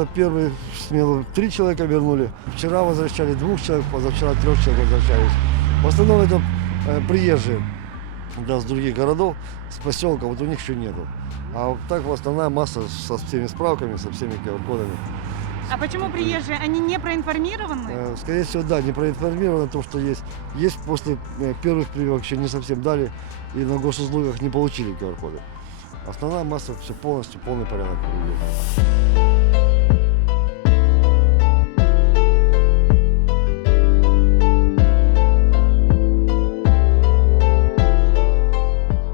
за первую смену 3 человека вернули. Вчера возвращали 2 человек, позавчера 3 человек возвращались. В основном это приезжие, да, с других городов, с поселка, вот у них еще нету. А вот так основная масса со всеми справками, со всеми QR-кодами. А почему приезжие? Они не проинформированы? Скорее всего, да, не проинформировано о том, что есть. Есть после первых прививок еще не совсем дали и на госуслугах не получили QR-коды. Основная масса все полностью, полный порядок.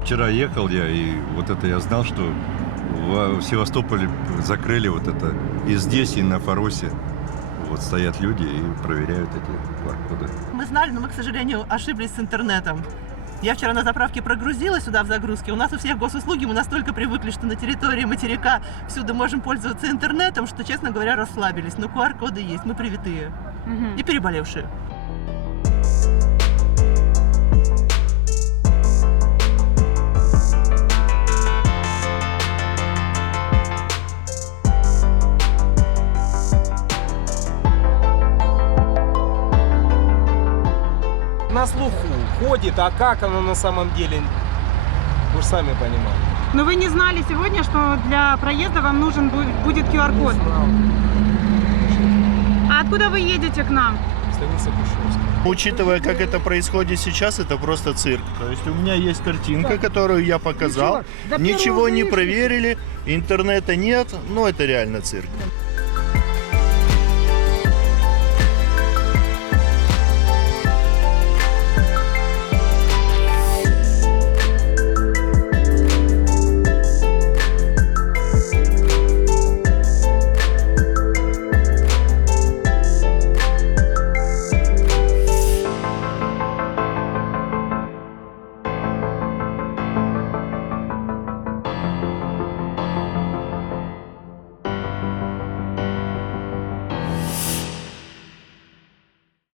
Вчера ехал я, и вот это я знал, что в Севастополе закрыли вот это. И здесь, и на Фаросе вот стоят люди и проверяют эти QR-коды. Мы знали, но мы, к сожалению, ошиблись с интернетом. Я вчера на заправке прогрузила сюда в загрузке. У нас у всех госуслуги, мы настолько привыкли, что на территории материка всюду можем пользоваться интернетом, что, честно говоря, расслабились. Но QR-коды есть, мы привитые и переболевшие. На слуху ходит, а как оно на самом деле, вы же сами понимаете. Но вы не знали сегодня, что для проезда вам нужен будет QR-код? А откуда вы едете к нам? Станица Кушевская. Учитывая, как это происходит сейчас, это просто цирк. То есть у меня есть картинка, которую я показал. Ничего не проверили, интернета нет, но это реально цирк.